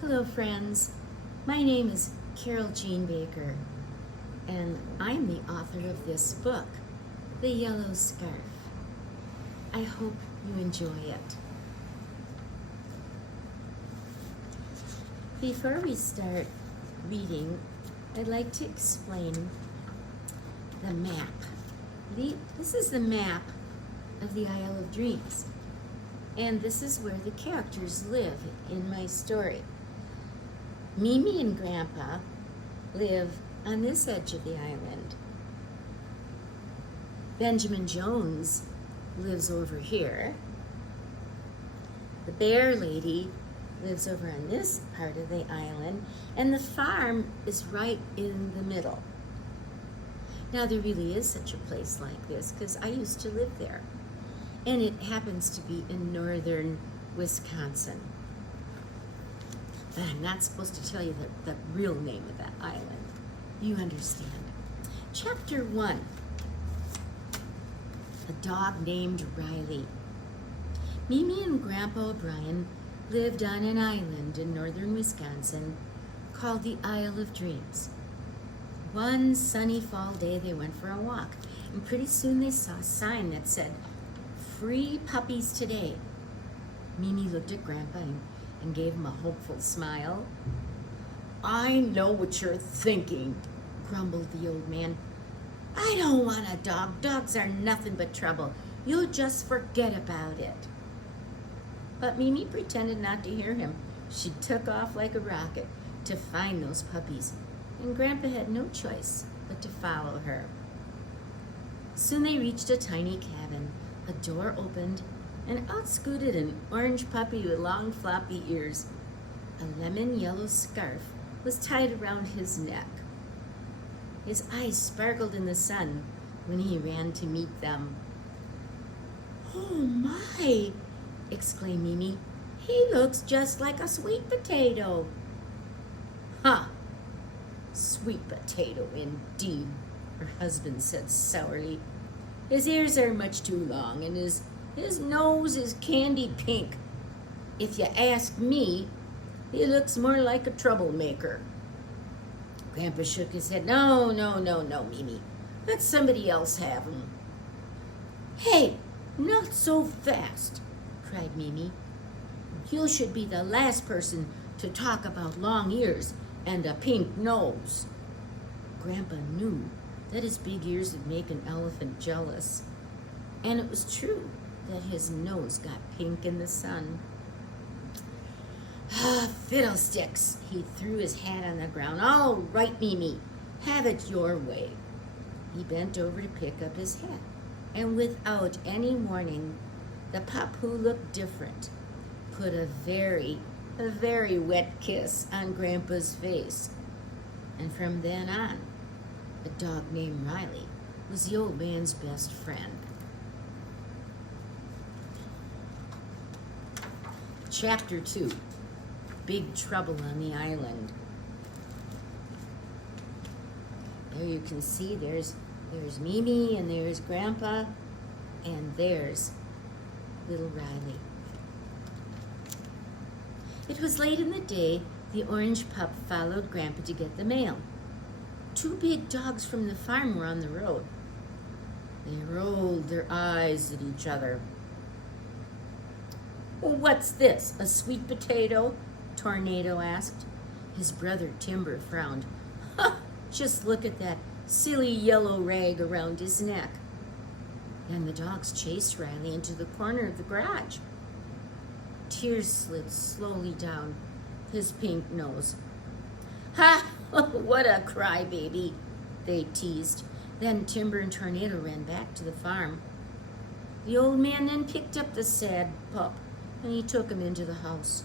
Hello, friends. My name is Carol Jean Baker, and I'm the author of this book, The Yellow Scarf. I hope you enjoy it. Before we start reading, I'd like to explain the map. This is the map of the Isle of Dreams, and this is where the characters live in my story. Mimi and Grandpa live on this edge of the island. Benjamin Jones lives over here. The bear lady lives over on this part of the island, and the farm is right in the middle. Now, there really is such a place like this because I used to live there, and it happens to be in northern Wisconsin. But I'm not supposed to tell you the real name of that island. You understand. Chapter 1. A dog named Riley. Mimi and Grandpa O'Brien lived on an island in northern Wisconsin called the Isle of Dreams. One sunny fall day they went for a walk, and pretty soon they saw a sign that said, "Free puppies today." Mimi looked at Grandpa and gave him a hopeful smile. "I know what you're thinking," grumbled the old man. "I don't want a dog. Dogs are nothing but trouble. You'll just forget about it." But Mimi pretended not to hear him. She took off like a rocket to find those puppies, and Grandpa had no choice but to follow her. Soon they reached a tiny cabin. A door opened, and out scooted an orange puppy with long floppy ears. A lemon yellow scarf was tied around his neck. His eyes sparkled in the sun when he ran to meet them. "Oh my!" exclaimed Mimi. "He looks just like a sweet potato." "Huh! Sweet potato indeed," her husband said sourly. "His ears are much too long, and his nose is candy pink. If you ask me, he looks more like a troublemaker." Grandpa shook his head. No, Mimi. Let somebody else have him." "Hey, not so fast," cried Mimi. "You should be the last person to talk about long ears and a pink nose." Grandpa knew that his big ears would make an elephant jealous, and it was true that his nose got pink in the sun. "Ah, fiddlesticks!" He threw his hat on the ground. "All right, Mimi, have it your way." He bent over to pick up his hat, and without any warning, the pup, who looked different, put a very wet kiss on Grandpa's face. And from then on, a dog named Riley was the old man's best friend. Chapter 2. Big Trouble on the Island. There you can see there's Mimi, and there's Grandpa, and there's little Riley. It was late in the day. The orange pup followed Grandpa to get the mail. Two big dogs from the farm were on the road. They rolled their eyes at each other. "Well, what's this, a sweet potato?" Tornado asked. His brother Timber frowned. "Huh, just look at that silly yellow rag around his neck." Then the dogs chased Riley into the corner of the garage. Tears slid slowly down his pink nose. "Ha! What a crybaby," they teased. Then Timber and Tornado ran back to the farm. The old man then picked up the sad pup, and he took him into the house.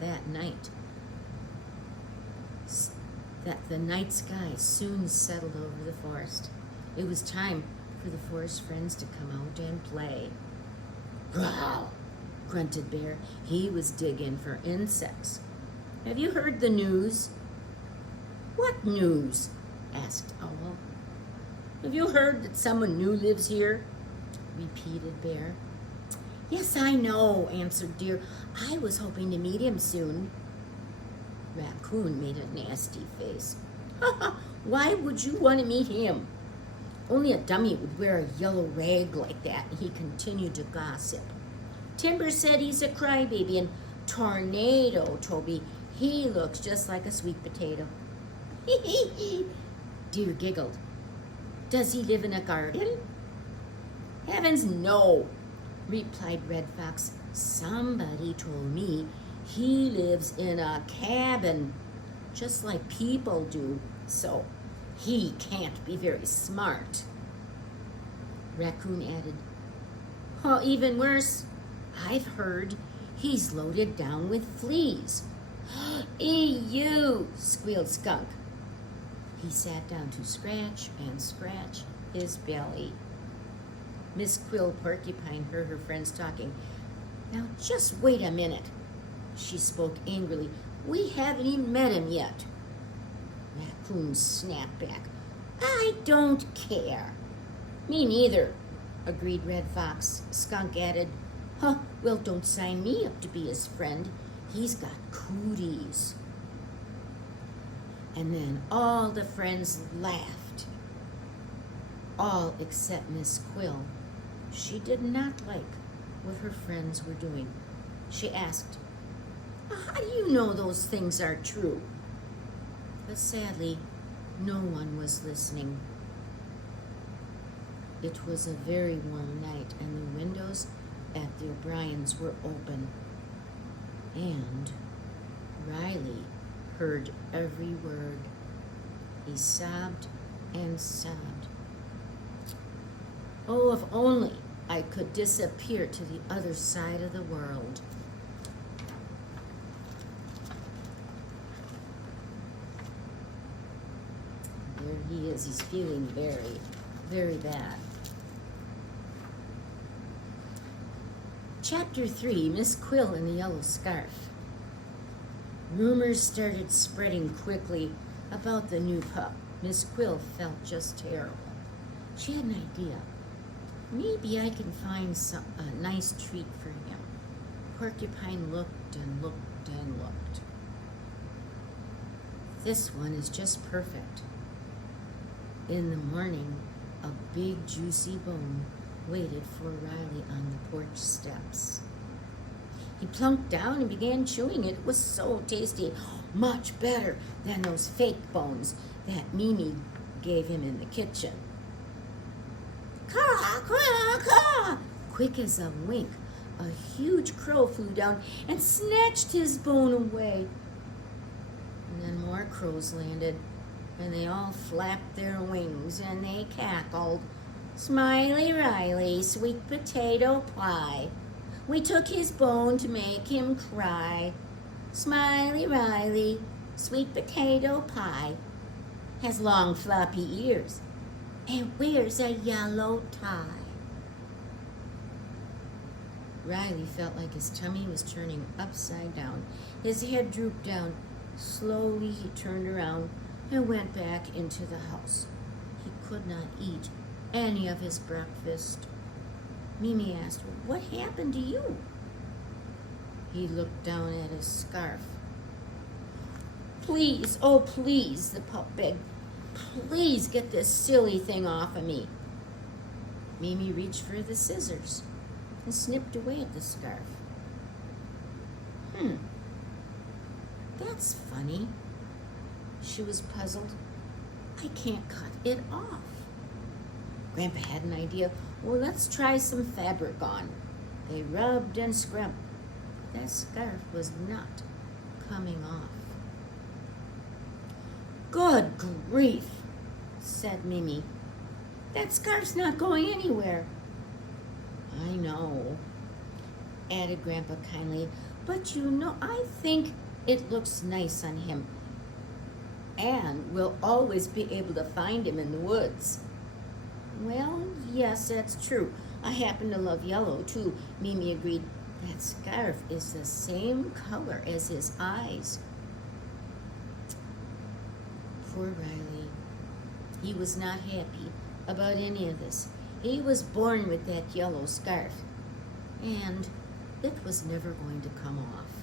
That night, the night sky soon settled over the forest. It was time for the forest friends to come out and play. "Growl!" grunted Bear. He was digging for insects. "Have you heard the news?" "What news?" asked Owl. "Have you heard that someone new lives here?" repeated Bear. Yes, I know, answered Deer. I was hoping to meet him soon. Raccoon made a nasty face. Why would you want to meet him? Only a dummy would wear a yellow rag like that, and he continued to gossip. Timber said he's a crybaby, and Tornado told me he looks just like a sweet potato. Deer giggled. Does he live in a garden? Heavens, no, replied Red Fox. Somebody told me he lives in a cabin, just like people do, so he can't be very smart. Raccoon added, oh, even worse, I've heard he's loaded down with fleas. Ew, squealed Skunk. He sat down to scratch and scratch his belly. Miss Quill Porcupine heard her friends talking. Now just wait a minute, she spoke angrily. We haven't even met him yet. Raccoon snapped back. I don't care. Me neither, agreed Red Fox. Skunk added, well, don't sign me up to be his friend. He's got cooties. And then all the friends laughed. All except Miss Quill. She did not like what her friends were doing. She asked, how do you know those things are true? But sadly, no one was listening. It was a very warm night, and the windows at the O'Briens were open. And Riley heard every word. He sobbed and sobbed. Oh, if only I could disappear to the other side of the world. There he is. He's feeling very, very bad. Chapter 3, Miss Quill and the Yellow Scarf. Rumors started spreading quickly about the new pup. Miss Quill felt just terrible. She had an idea. Maybe I can find a nice treat for him. Porcupine looked and looked and looked. This one is just perfect. In the morning, a big juicy bone waited for Riley on the porch steps. He plunked down and began chewing it. It was so tasty, much better than those fake bones that Mimi gave him in the kitchen. Caw, caw, caw! Quick as a wink, a huge crow flew down and snatched his bone away. And then more crows landed, and they all flapped their wings and they cackled. Smiley Riley, sweet potato pie. We took his bone to make him cry. Smiley Riley, sweet potato pie, has long floppy ears and wears a yellow tie. Riley felt like his tummy was turning upside down. His head drooped down. Slowly he turned around and went back into the house. He could not eat any of his breakfast. Mimi asked, what happened to you? He looked down at his scarf. Please, oh please, the pup begged. Please get this silly thing off of me. Mimi reached for the scissors and snipped away at the scarf. That's funny. She was puzzled. I can't cut it off. Grandpa had an idea. Well, let's try some fabric on. They rubbed and scrubbed. That scarf was not coming off. Good grief, said Mimi. That scarf's not going anywhere. I know, added Grandpa kindly, but you know, I think it looks nice on him. And we'll always be able to find him in the woods. Well, yes, that's true. I happen to love yellow, too, Mimi agreed. That scarf is the same color as his eyes. Poor Riley. He was not happy about any of this. He was born with that yellow scarf. and it was never going to come off.